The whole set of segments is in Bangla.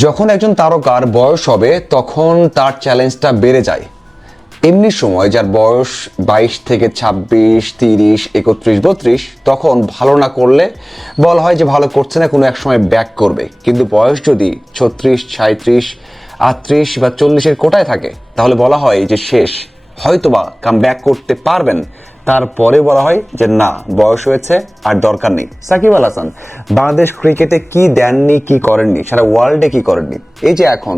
যখন একজন তারকার বয়স হবে তখন তার চ্যালেঞ্জটা বেড়ে যায়। এমনি সময় যার বয়স 22 থেকে 26, 30, 31, 32, তখন ভালো না করলে বলা হয় যে ভালো করছে না, কোনো এক সময় ব্যাক করবে। কিন্তু বয়স যদি 36, 37, 38 বা 40-এর কোটায় থাকে তাহলে বলা হয় যে শেষ, হয়তোবা কাম ব্যাক করতে পারবেন। তারপরে বলা হয় যে না, বয়স হয়েছে আর দরকার নেই। সাকিব আল হাসান বাংলাদেশ ক্রিকেটে কি দেননি, কি করেননি, সারা ওয়ার্ল্ডে কি করেননি। এই যে এখন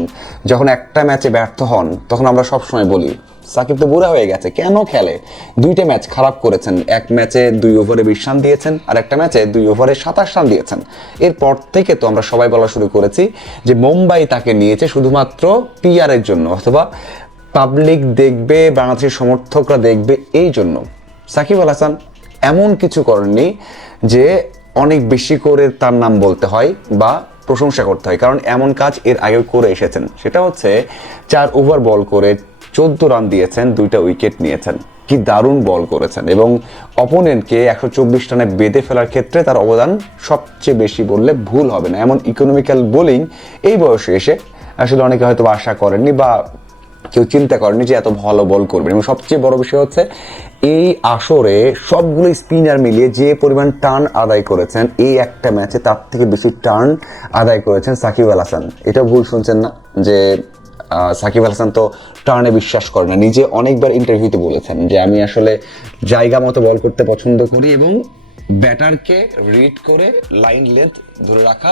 যখন একটা ম্যাচে ব্যর্থ হন তখন আমরা সবসময় বলি সাকিব তো বুড়া হয়ে গেছে, কেন খেলে। 2টা ম্যাচ খারাপ করেছেন, এক ম্যাচে 2 ওভারে 20 রান দিয়েছেন আর একটা ম্যাচে 2 ওভারে 27 রান দিয়েছেন। এরপর থেকে তো আমরা সবাই বলা শুরু করেছি যে মুম্বাই তাকে নিয়েছে শুধুমাত্র পিআর এর জন্য, অথবা পাবলিক দেখবে, বাংলাদেশের সমর্থকরা দেখবে, এই জন্য। সাকিব আল হাসান এমন কিছু করেননি যে অনেক বেশি করে তার নাম বলতে হয় বা প্রশংসা করতে হয়, কারণ এমন কাজ এর আগে করে এসেছেন। সেটা হচ্ছে 4 ওভার বল করে 14 রান দিয়েছেন, 2টা উইকেট নিয়েছেন। কি দারুণ বল করেছেন এবং অপোনেন্টকে 124 রানে বেঁধে ফেলার ক্ষেত্রে তার অবদান সবচেয়ে বেশি বললে ভুল হবে না। এমন ইকোনমিক্যাল বোলিং এই বয়সে এসে আসলে অনেকে হয়তো আশা করেননি বা কেউ চিন্তা করেনি যে এত ভালো বল করবেন। এবং সবচেয়ে বড় বিষয় হচ্ছে এই আসরে সবগুলো স্পিনার মিলিয়ে যে পরিমাণ টার্ন আদায় করেছেন এই একটা ম্যাচে, তার থেকে বেশি টার্ন আদায় করেছেন সাকিব আল হাসান। এটা ভুল শুনছেন না যে সাকিব আল হাসান তো টার্নে বিশ্বাস করে না। নিজে অনেকবার ইন্টারভিউতে বলেছেন যে আমি আসলে জায়গা মতো বল করতে পছন্দ করি এবং ব্যাটারকে রিড করে লাইন লেন্থ ধরে রাখা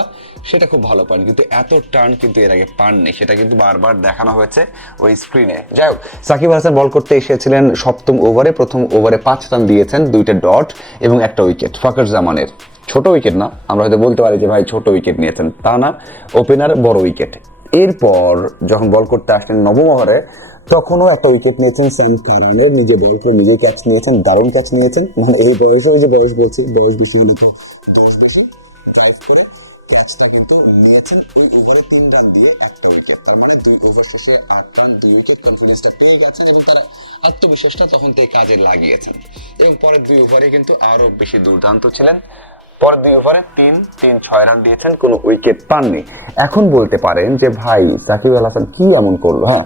সেটা খুব ভালো পান, কিন্তু এত টার্ন কিন্তু এর আগে পাননি। সেটা কিন্তু বারবার দেখানো হয়েছে ওই স্ক্রিনে। যাই হোক, সাকিব আল হাসান বল করতে এসেছিলেন 7ম ওভারে। প্রথম ওভারে 5 রান দিয়েছেন, 2টা ডট এবং একটা উইকেট। ফাকর জামানের ছোট উইকেট না, আমরা হয়তো বলতে পারি যে ভাই ছোট উইকেট নিয়েছেন, তা না, ওপেনার বড় উইকেট। এরপর যখন বল করতে আসলেন 9ম ওভারে তখনও একটা উইকেট নিয়েছেন স্যাম কারানের, নিজে বল করে নিজে ক্যাচ নিয়েছেন, দারুণ ক্যাচ নিয়েছেন। মানে এই বয়সে, ওই যে বয়স বলছি, বয়স বেশি হলে তো দোষ বেশি, ড্রাইভ করে ক্যাচটা কিন্তু নিয়েছেন এই ওভারে 3 রান দিয়ে একটা উইকেট। তার মানে 2 ওভার শেষে 8 রান 2 উইকেট, কনফিডেন্সটা পেয়ে গেছেন এবং তারা আত্মবিশ্বাসটা তখন থেকে কাজে লাগিয়েছেন। এবং পরের 2 ওভারে কিন্তু আরো বেশি দুর্দান্ত ছিলেন। পরের 2 ওভারে 3-6 রান দিয়েছেন, কোনো উইকেট পাননি। এখন বলতে পারেন যে ভাই সাকিব আল হাসান কি এমন করলো। হ্যাঁ,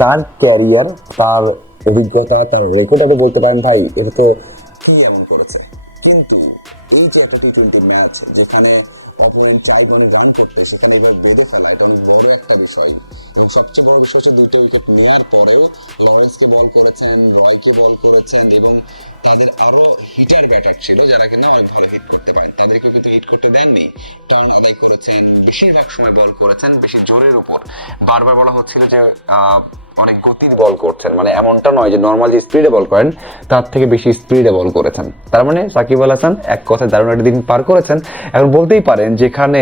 তার ক্যারিয়ার, তার অভিজ্ঞতা, তার রেকর্ড আগে বলতে পারেন ভাই এটা তো কি এমন করেছে। কিন্তু এই যে একটা টি-20 ম্যাচ যেখানে অপোনেন্ট 4 রান করতে, সেখানে এবার বেঁধে ফেলা, এটা অনেক বড় একটা বিষয়। এবং সবচেয়ে বড় বিষয় হচ্ছে 2টা উইকেট নেওয়ার পরেও লরেন্সকে বল করেছেন, রয়কে বল করেছেন এবং তাদের আরো হিটার ব্যাটার ছিল যারা কিনা অনেক ভালো হিট করতে পারেন, তাদেরকে কিন্তু হিট করতে দেননি। টার্ন আদায় করেছেন, বেশিরভাগ সময় বল করেছেন বেশি জোরের উপর। বারবার বলা হচ্ছিল যে অনেক গতির বল করছেন, মানে এমনটা নয় যে নর্মাল যে স্পিডে বল করেন তার থেকে বেশি স্পিডে বল করেছেন। তার মানে সাকিব আল হাসান এক কথায় দারুণ একটা দিন পার করেছেন। এখন বলতেই পারেন যেখানে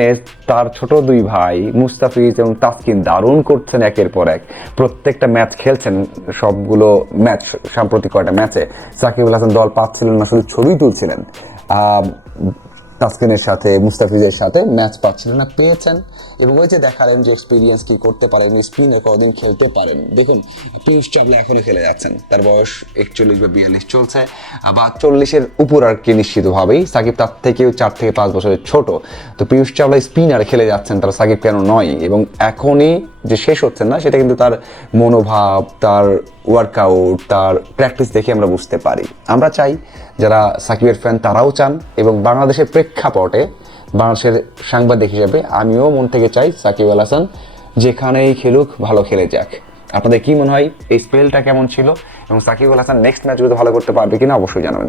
তার ছোট 2 ভাই মুস্তাফিজ এবং তাসকিন দারুণ করছেন একের পর এক, প্রত্যেকটা ম্যাচ খেলছেন, সবগুলো ম্যাচ, সাম্প্রতিক কয়টা ম্যাচে সাকিব আল হাসান দল পাচ্ছিলেন না, শুধু ছবি তুলছিলেন। তাসকিনের সাথে, মুস্তাফিজের সাথে ম্যাচ পাচ্ছিলেন না, পেয়েছেন। এবং ওই যে দেখালেন যে এক্সপিরিয়েন্স কি করতে পারেন, স্পিনে কতদিন খেলতে পারেন। দেখুন পীয়ূষ চাবলা এখনো খেলে যাচ্ছেন, তার বয়স 41 বা 42 চলছে, বা 40-এর উপর আর কি নিশ্চিতভাবেই। সাকিব তার থেকেও 4 থেকে 5 বছরের ছোট। তো পীয়ূষ চাবলা স্পিনার খেলে যাচ্ছেন, তার সাকিব কেন নয়? এবং এখনই যে শেষ হচ্ছেন না সেটা কিন্তু তার মনোভাব, তার ওয়ার্কআউট, তার প্র্যাকটিস দেখে আমরা বুঝতে পারি। আমরা চাই, যারা সাকিবের ফ্যান তারাও চান, এবং বাংলাদেশের প্রেক্ষাপটে বাংলাদেশের সাংবাদিক হিসেবে আমিও মন থেকে চাই সাকিব আল হাসান যেখানেই খেলুক ভালো খেলে যাক। আপনাদের কি মনে হয় এই স্পেলটা কেমন ছিল এবং সাকিব আল হাসান নেক্সট ম্যাচগুলোতে ভালো করতে পারবে কিনা অবশ্যই জানাবেন।